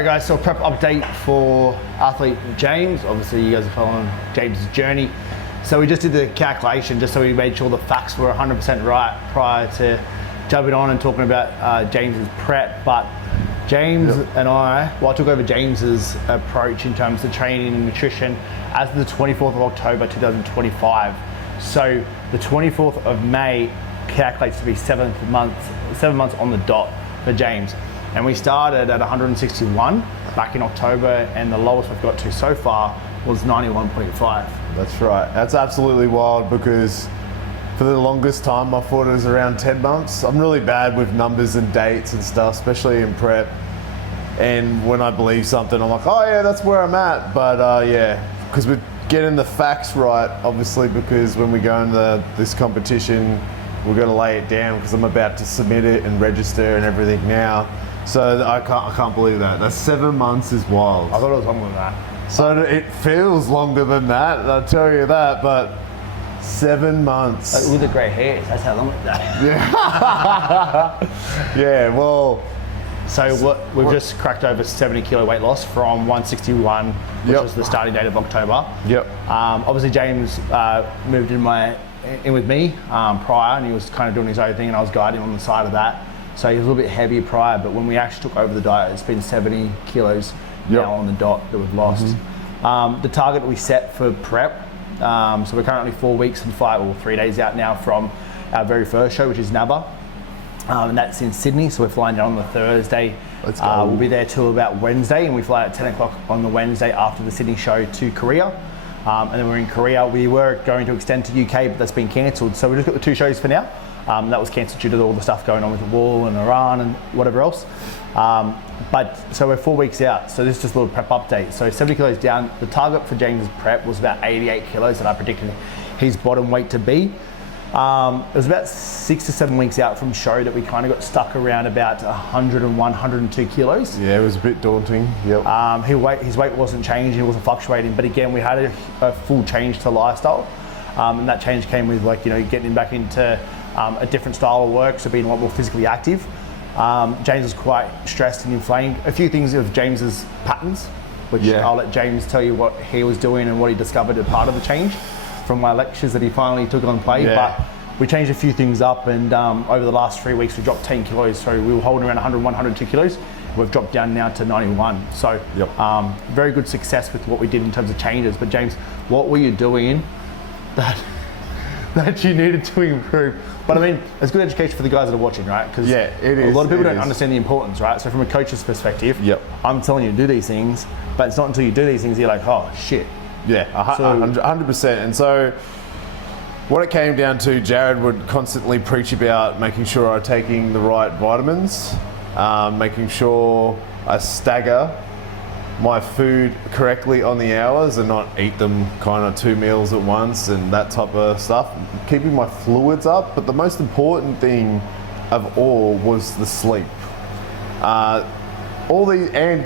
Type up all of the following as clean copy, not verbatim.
Alright guys, so prep update for athlete James. Obviously you guys are following James's journey. So we just did the calculation just so we made sure the facts were 100% right prior to jumping on and talking about James's prep. But James and I took over James's approach in terms of training and nutrition as the 24th of October 2025. So the 24th of May calculates to be 7 months on the dot for James. And we started at 161 back in October, and the lowest we've got to so far was 91.5. That's right. That's absolutely wild because for the longest time I thought it was around 10 months. I'm really bad with numbers and dates and stuff, especially in prep. And when I believe something, I'm like, oh yeah, that's where I'm at. But yeah, because we're getting the facts right, obviously, because when we go into this competition, we're going to lay it down because I'm about to submit it and register and everything now. So I can't believe that. That's 7 months is wild. I thought it was longer than that. So it feels longer than that, I'll tell you that, but 7 months. Like, with the grey hairs, that's how long it's that. Yeah. Yeah, well. So we've just cracked over 70 kilo weight loss from 161, which was the starting date of October. Yep. Obviously James moved in with me prior, and he was kind of doing his own thing and I was guiding on the side of that. So he was a little bit heavier prior, but when we actually took over the diet, it's been 70 kilos now on the dot that we've lost. The target we set for prep, so we're currently 4 weeks and 3 days out now from our very first show, which is NABBA. And that's in Sydney, so we're flying down on the Thursday. Let's go. We'll be there till about Wednesday, and we fly at 10 o'clock on the Wednesday after the Sydney show to Korea. And then we're in Korea. We were going to extend to UK, but that's been cancelled. So we just got the 2 shows for now. That was cancelled due to all the stuff going on with the war and Iran and whatever else. But so we're 4 weeks out. So this is just a little prep update. So 70 kilos down. The target for James' prep was about 88 kilos that I predicted his bottom weight to be. It was about 6 to 7 weeks out from show that we kind of got stuck around about 101, 102 kilos. Yeah, it was a bit daunting. Yep. His weight wasn't changing, it wasn't fluctuating, but again, we had a full change to lifestyle. And that change came with getting him back into a different style of work, so being a lot more physically active. James was quite stressed and inflamed. A few things of James's patterns, which I'll let James tell you what he was doing and what he discovered as part of the change from my lectures that he finally took on play. But we changed a few things up, and over the last 3 weeks we dropped 10 kilos. So we were holding around 101, 102 kilos. We've dropped down now to 91. So very good success with what we did in terms of changes. But James, what were you doing that you needed to improve? But I mean, it's good education for the guys that are watching, right? Because a lot of people don't understand the importance, right? So from a coach's perspective, I'm telling you to do these things, but it's not until you do these things you're like, oh shit. Yeah, 100%. And so what it came down to, Jared would constantly preach about making sure I'm taking the right vitamins, making sure I stagger my food correctly on the hours and not eat them kind of 2 meals at once and that type of stuff, keeping my fluids up. But the most important thing of all was the sleep. And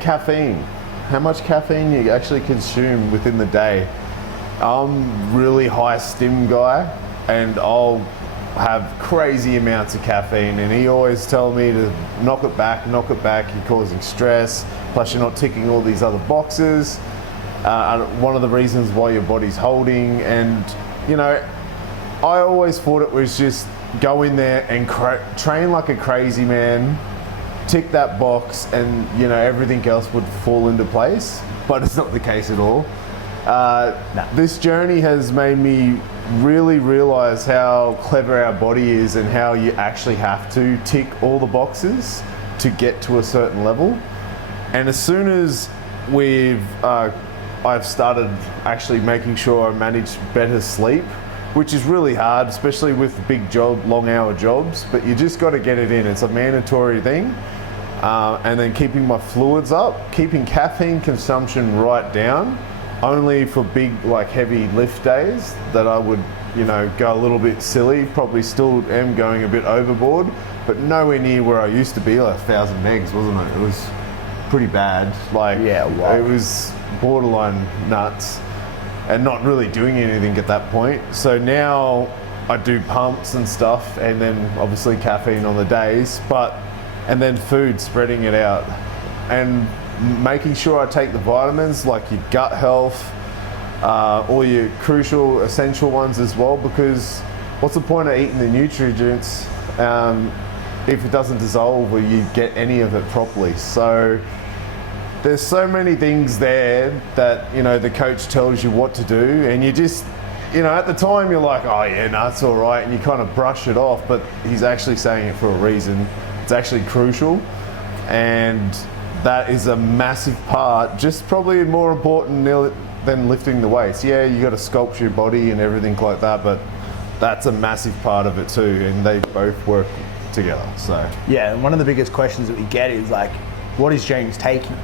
caffeine. How much caffeine you actually consume within the day. I'm really high stim guy, and I'll have crazy amounts of caffeine, and he always tells me to knock it back, you're causing stress, plus you're not ticking all these other boxes. One of the reasons why your body's holding, and I always thought it was just go in there and train like a crazy man, tick that box, and everything else would fall into place. But it's not the case at all. This journey has made me really realize how clever our body is and how you actually have to tick all the boxes to get to a certain level. And as soon as I've started actually making sure I manage better sleep, which is really hard, especially with big long hour jobs, but you just got to get it in. It's a mandatory thing. And then keeping my fluids up, keeping caffeine consumption right down, only for big, heavy lift days that I would, go a little bit silly. Probably still am going a bit overboard, but nowhere near where I used to be, 1,000 megs, wasn't it? It was pretty bad. It was borderline nuts and not really doing anything at that point. So now I do pumps and stuff, and then obviously caffeine on the days, and then food, spreading it out. And making sure I take the vitamins, like your gut health, all your crucial, essential ones as well, because what's the point of eating the nutrients if it doesn't dissolve or you get any of it properly? So there's so many things there that, you know, the coach tells you what to do, and you just, you know, at the time you're like, oh yeah, no, it's all right, and you kind of brush it off, but he's actually saying it for a reason. It's actually crucial, and that is a massive part, just probably more important than lifting the weights. Yeah, you got to sculpt your body and everything like that, but that's a massive part of it too, and they both work together. So yeah, and one of the biggest questions that we get is like, what is James taking?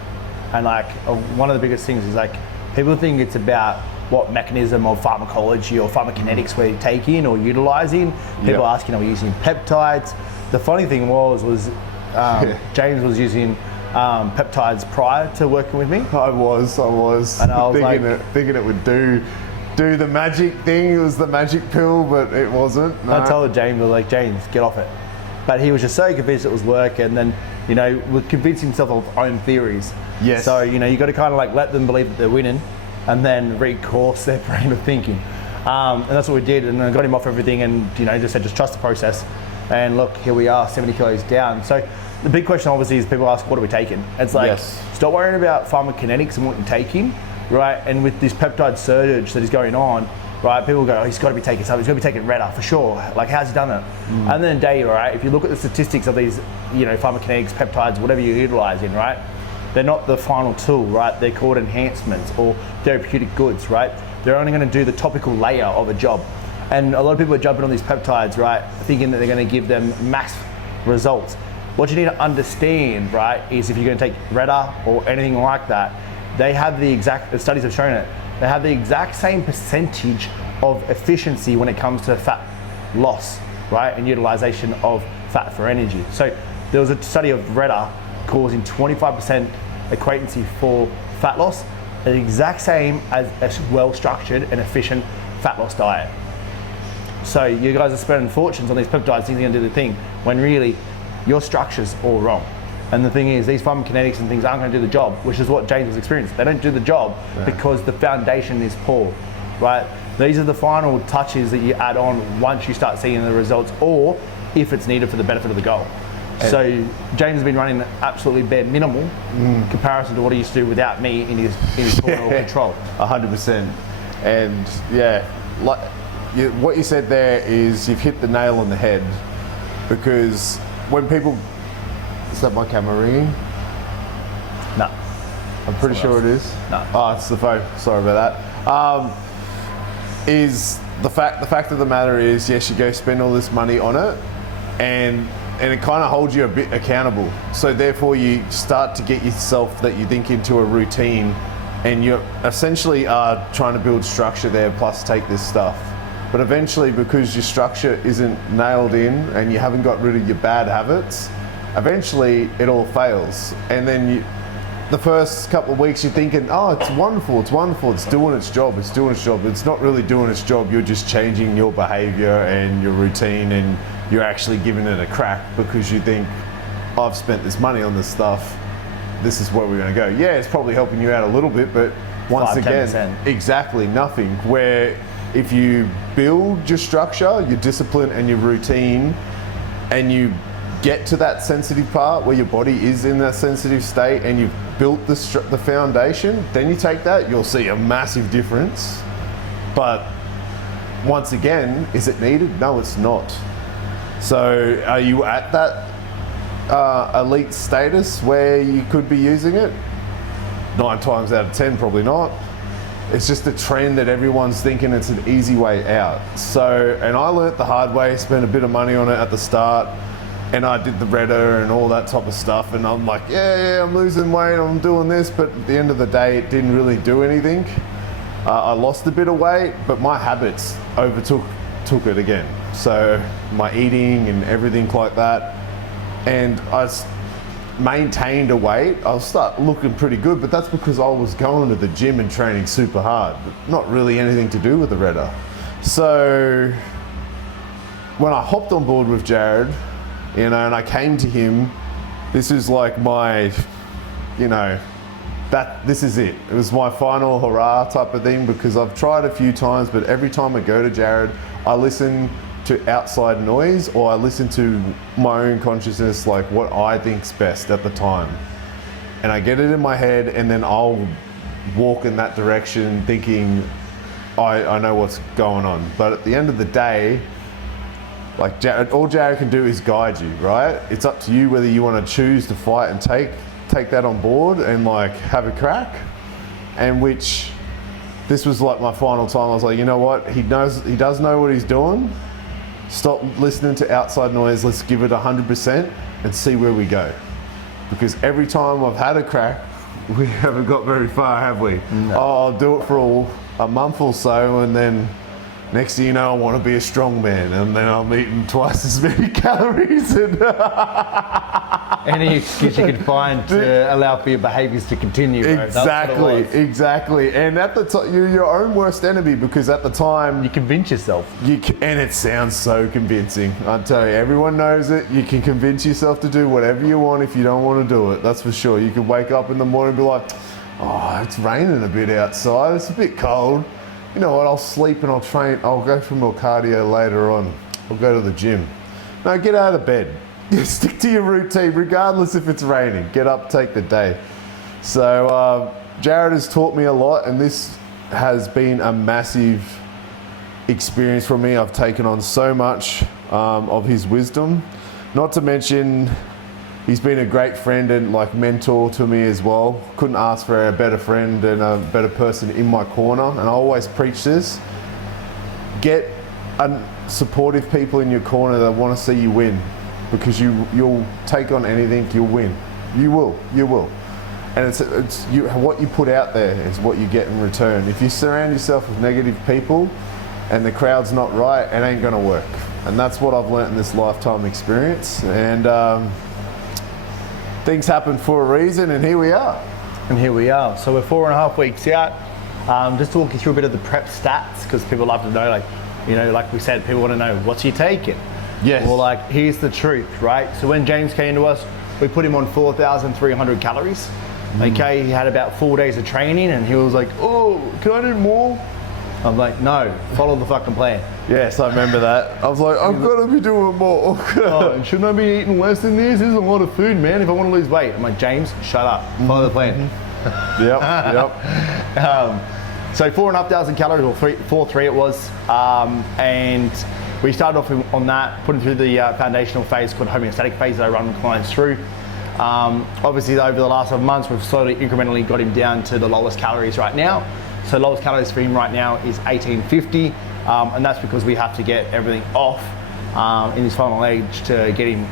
And like one of the biggest things is like, people think it's about what mechanism of pharmacology or pharmacokinetics we're taking or utilizing. People ask, you know, we're using peptides. The funny thing was James was using peptides prior to working with me. I was and I was thinking it would do the magic thing. It was the magic pill, but it wasn't. No. I told James, I was like, James, get off it. But he was just so convinced it was work, and then, you know, would convince himself of own theories. Yes. So, you know, you got to kind of like let them believe that they're winning, and then recourse their brain of thinking. And that's what we did, and I got him off everything, and, you know, just said, just trust the process. And look, here we are, 70 kilos down. So the big question obviously is, people ask, what are we taking? It's like, stop worrying about pharmacokinetics and what you're taking, right? And with this peptide surge that is going on, right, people go, oh, he's got to be taking something, he's got to be taking Retta for sure. Like, how's he done that? And then data, right? If you look at the statistics of these, you know, pharmacokinetics, peptides, whatever you're utilizing, right? They're not the final tool, right? They're called enhancements or therapeutic goods, right? They're only going to do the topical layer of a job. And a lot of people are jumping on these peptides, right, thinking that they're going to give them mass results. What you need to understand, right, is if you're going to take Retta or anything like that, they have the exact, the studies have shown it, they have the exact same percentage of efficiency when it comes to fat loss, right, and utilization of fat for energy. So there was a study of Retta causing 25% equivalency for fat loss, the exact same as a well-structured and efficient fat loss diet. So you guys are spending fortunes on these peptides thinking they're going to do the thing, when really your structure's all wrong. And the thing is, these pharmacokinetics and things aren't going to do the job, which is what James has experienced. They don't do the job because the foundation is poor, right? These are the final touches that you add on once you start seeing the results, or if it's needed for the benefit of the goal. So James has been running absolutely bare minimal in comparison to what he used to do without me in his total control. 100%. And yeah, like what you said there is, you've hit the nail on the head, because when people, is that my camera ringing? No. I'm pretty sure it is. No. Oh, it's the phone. Sorry about that. Is the fact of the matter is, yes, you go spend all this money on it, and it kind of holds you a bit accountable. So therefore you start to get yourself, that you think, into a routine, and you essentially are trying to build structure there, plus take this stuff. But eventually, because your structure isn't nailed in and you haven't got rid of your bad habits, eventually it all fails. And then the first couple of weeks you're thinking, oh, it's wonderful, it's doing its job, It's not really doing its job. You're just changing your behavior and your routine, and you're actually giving it a crack because you think, I've spent this money on this stuff, this is where we're going to go. Yeah, it's probably helping you out a little bit, but once again, 10%. Exactly nothing. Where if you build your structure, your discipline and your routine, and you get to that sensitive part where your body is in that sensitive state, and you've built the foundation, then you take that, you'll see a massive difference. But once again, is it needed? No, it's not. So are you at that elite status where you could be using it? 9 times out of 10, probably not. It's just a trend that everyone's thinking it's an easy way out. So, and I learnt the hard way, spent a bit of money on it at the start, and I did the Retta and all that type of stuff, and I'm like, yeah, I'm losing weight, I'm doing this, but at the end of the day, it didn't really do anything. I lost a bit of weight, but my habits took it again. So my eating and everything like that, and I maintained a weight. I'll start looking pretty good, but that's because I was going to the gym and training super hard, but not really anything to do with the Retta. So when I hopped on board with Jared, and I came to him, this is like my, this is it. It was my final hurrah type of thing, because I've tried a few times, but every time I go to Jared, I listen to outside noise, or I listen to my own consciousness, like what I think's best at the time. And I get it in my head, and then I'll walk in that direction thinking I know what's going on. But at the end of the day, like all Jared can do is guide you, right? It's up to you whether you want to choose to fight and take that on board and like have a crack. And which, this was like my final time. I was like, you know what? He does know what he's doing. Stop listening to outside noise. Let's give it 100% and see where we go. Because every time I've had a crack, we haven't got very far, have we? No. Oh, I'll do it for a month or so, and then next thing you know, I want to be a strong man, and then I'm eating twice as many calories. And any excuse you can find to allow for your behaviours to continue. Bro. Exactly. And at the time, you're your own worst enemy, because at the time you convince yourself. And it sounds so convincing. I tell you, everyone knows it. You can convince yourself to do whatever you want if you don't want to do it. That's for sure. You can wake up in the morning and be like, oh, it's raining a bit outside. It's a bit cold. You know what? I'll sleep and I'll train. I'll go for more cardio later on. I'll go to the gym. No, get out of bed. Stick to your routine, regardless if it's raining. Get up, take the day. So Jared has taught me a lot, and this has been a massive experience for me. I've taken on so much of his wisdom. Not to mention, he's been a great friend and like mentor to me as well. Couldn't ask for a better friend and a better person in my corner. And I always preach this: get supportive people in your corner that want to see you win, because you'll take on anything, you'll win. You will. And it's you, what you put out there is what you get in return. If you surround yourself with negative people and the crowd's not right, it ain't gonna work. And that's what I've learnt in this lifetime experience. And things happen for a reason, and here we are. So we're 4.5 weeks out. Just to walk you through a bit of the prep stats, because people love to know, like, you know, like we said, people want to know, what's he taking? Yes. Well, like, here's the truth, right? So when James came to us, we put him on 4,300 calories. Okay, he had about 4 days of training, and he was like, oh, can I do more? I'm like, no, follow the fucking plan. Yes, I remember that. I was like, I've got to be doing more. Oh, shouldn't I be eating less than this? This is a lot of food, man, if I want to lose weight. I'm like, James, shut up, follow the plan. Yep. So 4,500 calories, or 4.3 it was, and we started off on that, putting through the foundational phase called homeostatic phase that I run clients through. Obviously, over the last 7 months, we've slowly, incrementally got him down to the lowest calories right now. So lowest calories for him right now is 1850, and that's because we have to get everything off in his final age to get him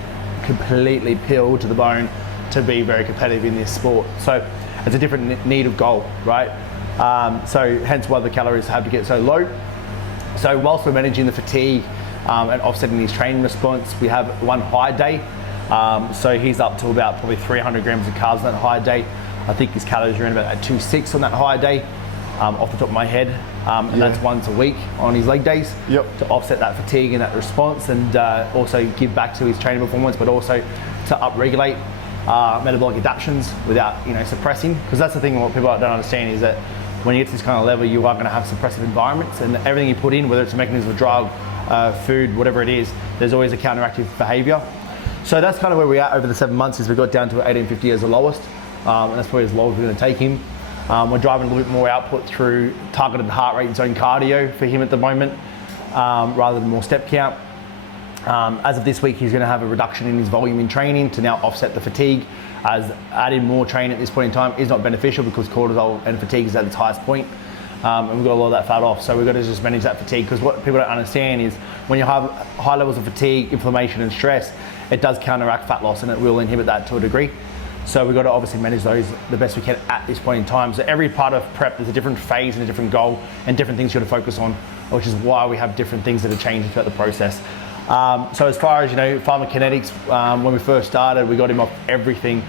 completely peeled to the bone to be very competitive in this sport. So it's a different need of goal, right? So hence why the calories have to get so low. So whilst we're managing the fatigue and offsetting his training response, we have one high day. So he's up to about probably 300 grams of carbs on that high day. I think his calories are in about 2.6 on that high day, off the top of my head. And that's once a week on his leg days to offset that fatigue and that response, and also give back to his training performance, but also to upregulate metabolic adaptations without, you know, suppressing. Because that's the thing what people don't understand is that when you get to this kind of level, you are going to have suppressive environments, and everything you put in, whether it's a mechanism of drug, food, whatever it is, there's always a counteractive behavior. So that's kind of where we're at over the 7 months, is we got down to 1850 as the lowest, and that's probably as low as we're going to take him. We're driving a little bit more output through targeted heart rate zone cardio for him at the moment, rather than more step count. As of this week, he's going to have a reduction in his volume in training to now offset the fatigue, as adding more training at this point in time is not beneficial because cortisol and fatigue is at its highest point. And we've got a lot of that fat off, so we've got to just manage that fatigue, because what people don't understand is when you have high levels of fatigue, inflammation and stress, it does counteract fat loss, and it will inhibit that to a degree. So we've got to obviously manage those the best we can at this point in time. So every part of prep, there's a different phase and a different goal and different things you've got to focus on, which is why we have different things that are changing throughout the process. So as far as, you know, pharmacokinetics, when we first started, we got him off everything,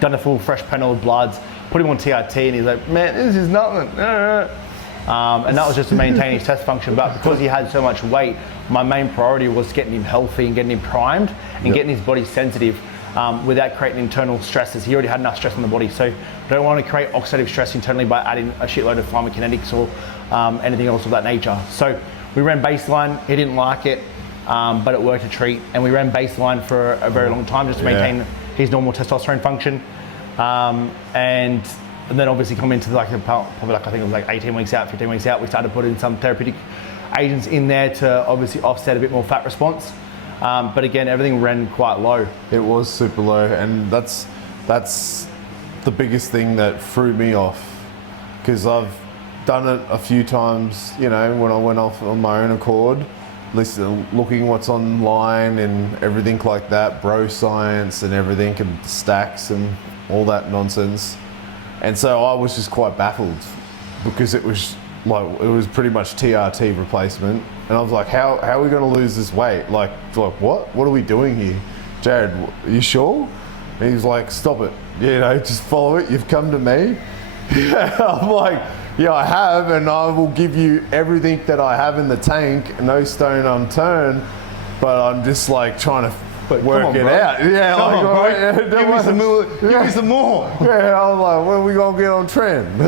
done a full fresh panel of bloods, put him on TRT, and he's like, man, this is nothing. And that was just to maintain his test function. But because he had so much weight, my main priority was getting him healthy and getting him primed and getting his body sensitive without creating internal stresses. He already had enough stress on the body, so we don't want to create oxidative stress internally by adding a shitload of pharmacokinetics or anything else of that nature. So we ran baseline. He didn't like it, but it worked a treat, and we ran baseline for a very long time just to maintain his normal testosterone function, and then obviously coming into like probably like I think it was like 18 weeks out, 15 weeks out, we started putting some therapeutic agents in there to obviously offset a bit more fat response. But again, everything ran quite low. It was super low, and that's the biggest thing that threw me off, because I've done it a few times, you know, when I went off on my own accord, looking what's online and everything like that, bro science and everything, and stacks and all that nonsense. And so I was just quite baffled, because it was pretty much TRT replacement. And I was like, how are we going to lose this weight? Like what? What are we doing here? Jared, are you sure? And he was like, stop it. You know, just follow it. You've come to me. I'm like, yeah, I have, and I will give you everything that I have in the tank, no stone unturned. But I'm just like trying to work it out. Yeah, come on, bro. Yeah, give me some more. Give me some more. Yeah, I was like, when are we gonna get on trend?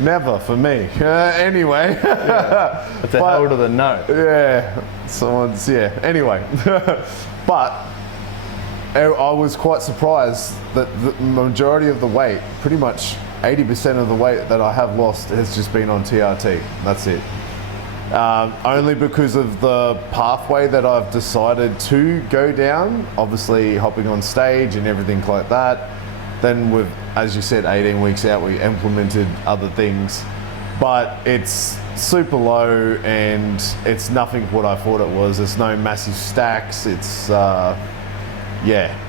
Never for me. Anyway. It's a hell to the no. Yeah. Anyway. But I was quite surprised that the majority of the weight, pretty much 80% of the weight that I have lost, has just been on TRT. That's it. Only because of the pathway that I've decided to go down, obviously hopping on stage and everything like that. Then with, as you said, 18 weeks out, we implemented other things, but it's super low and it's nothing what I thought it was. There's no massive stacks. It's,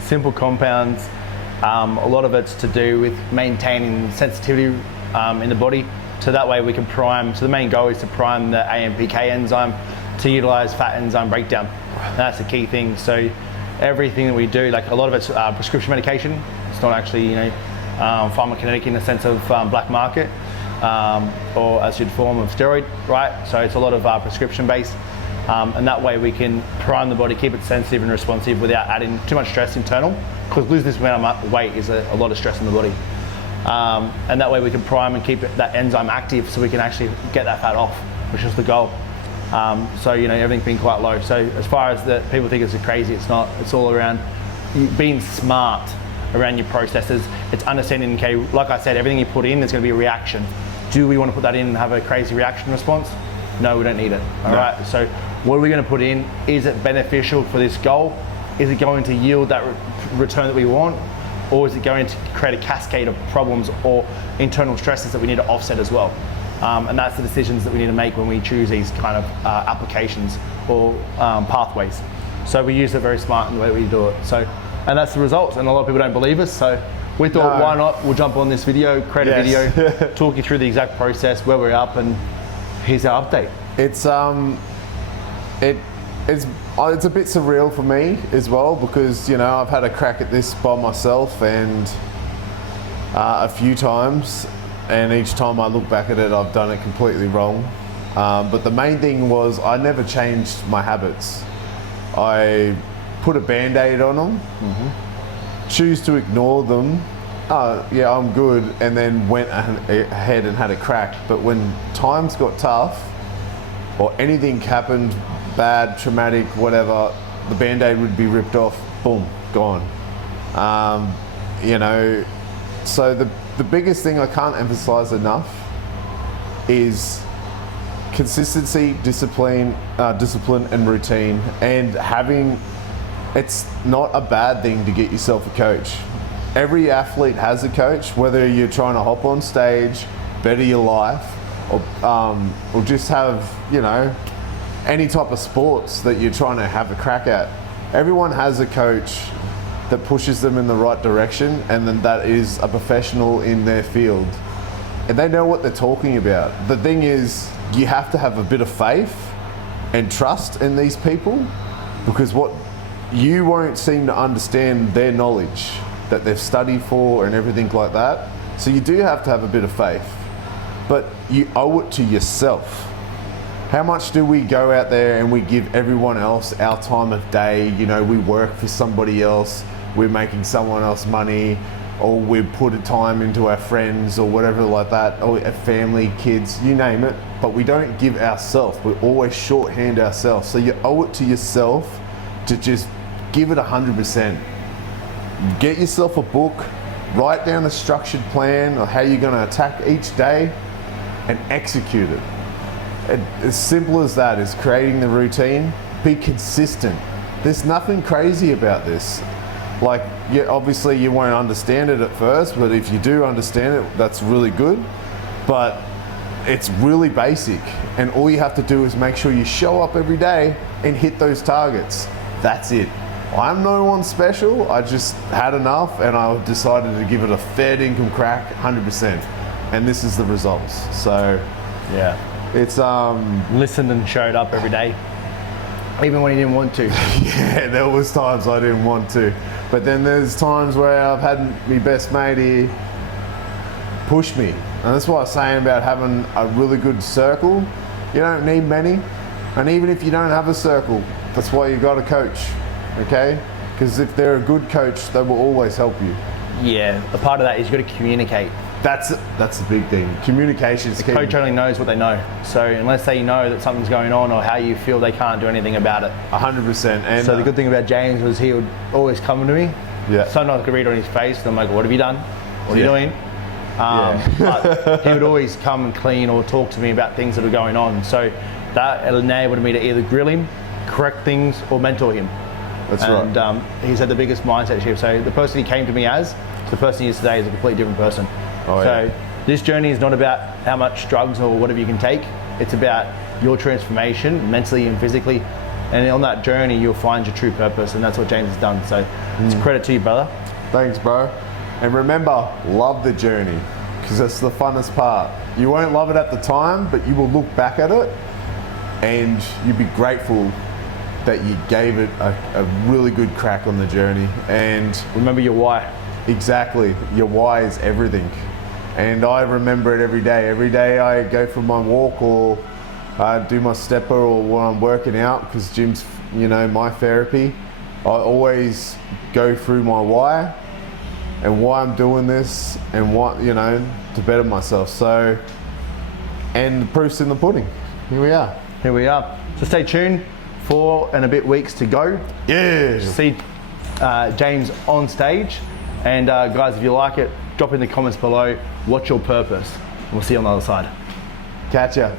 simple compounds. A lot of it's to do with maintaining sensitivity in the body. So that way we can prime, so the main goal is to prime the AMPK enzyme to utilize fat enzyme breakdown. And that's the key thing. So everything that we do, like a lot of it's prescription medication. It's not actually, you know, pharmacokinetic in the sense of black market or acid form of steroid, right? So it's a lot of prescription based. And that way we can prime the body, keep it sensitive and responsive without adding too much stress internal, because losing this amount of weight is a lot of stress in the body. And that way we can prime and keep that enzyme active so we can actually get that fat off, which is the goal. So, you know, everything's been quite low. So as far as the people think it's crazy, it's not. It's all around being smart around your processes. It's understanding, okay, like I said, everything you put in, there's going to be a reaction. Do we want to put that in and have a crazy reaction response? No, we don't need it. All right. So what are we going to put in? Is it beneficial for this goal? Is it going to yield that return that we want? Or is it going to create a cascade of problems or internal stresses that we need to offset as well? And that's the decisions that we need to make when we choose these kind of applications or pathways. So we use it very smart in the way we do it. So, and that's the results. And a lot of people don't believe us. So we thought, why not? We'll jump on this video, create a video, talk you through the exact process, where we're up, and here's our update. It's a bit surreal for me as well, because, you know, I've had a crack at this by myself and a few times, and each time I look back at it, I've done it completely wrong. But the main thing was I never changed my habits. I put a band-aid on them, choose to ignore them. Yeah, I'm good, and then went ahead and had a crack. But when times got tough or anything happened, bad, traumatic, whatever, the band-aid would be ripped off, boom, gone. You know, so the biggest thing I can't emphasize enough is consistency, discipline and routine, and it's not a bad thing to get yourself a coach. Every athlete has a coach, whether you're trying to hop on stage, better your life, or just have, you know, any type of sports that you're trying to have a crack at. Everyone has a coach that pushes them in the right direction, and then that is a professional in their field. And they know what they're talking about. The thing is, you have to have a bit of faith and trust in these people, because what you won't seem to understand their knowledge that they've studied for and everything like that. So you do have to have a bit of faith, but you owe it to yourself. How much do we go out there and we give everyone else our time of day? You know, we work for somebody else. we're making someone else money, or we put time into our friends or whatever like that, or a family, kids, you name it, but we don't give ourselves. We always shorthand ourselves. So you owe it to yourself to just give it 100%. Get yourself a book, write down a structured plan of how you're going to attack each day and execute it. As simple as that is creating the routine. Be consistent. There's nothing crazy about this. Like, yeah, obviously you won't understand it at first, but if you do understand it, that's really good. But it's really basic, and all you have to do is make sure you show up every day and hit those targets. That's it. I'm no one special. I just had enough, and I decided to give it a fair income crack, 100%. And this is the results. So, Yeah. it's Listened and showed up every day, even when he didn't want to. yeah, there was times I didn't want to, but then there's times where I've had my best mate here push me, and that's what I was saying about having a really good circle. You don't need many, and even if you don't have a circle, that's why you got a coach, okay? Because if they're a good coach, they will always help you. Yeah, a part of that is you've got to communicate. That's the big thing. Communication is key. Coach only knows what they know. So unless they know that something's going on or how you feel, they can't do anything about it. 100%. And So the good thing about James was he would always come to me. Yeah. Sometimes I could read it on his face, and I'm like, what have you done? What are you Yeah. doing? But he would always come and clean or talk to me about things that are going on. So that enabled me to either grill him, correct things, or mentor him. That's and right. He's had the biggest mindset shift. So the person he came to me as, the person he is today is a completely different person. Oh, so yeah. this journey is not about how much drugs or whatever you can take. It's about your transformation mentally and physically. And on that journey, you'll find your true purpose. And that's what James has done. So it's a credit to you, brother. Thanks, bro. And remember, love the journey, because that's the funnest part. You won't love it at the time, but you will look back at it and you'll be grateful that you gave it a really good crack on the journey. And Remember your why. exactly, your why is everything. And I remember it every day. Every day I go for my walk, or I do my stepper, or when I'm working out, because gym's, my therapy. I always go through my why and why I'm doing this, and what, to better myself. So, and the proof's in the pudding. Here we are. Here we are. So stay tuned. 4 and a bit weeks to go. Yeah. See James on stage. And guys, if you like it, drop in the comments below. What's your purpose? And we'll see you on the other side. Catch ya.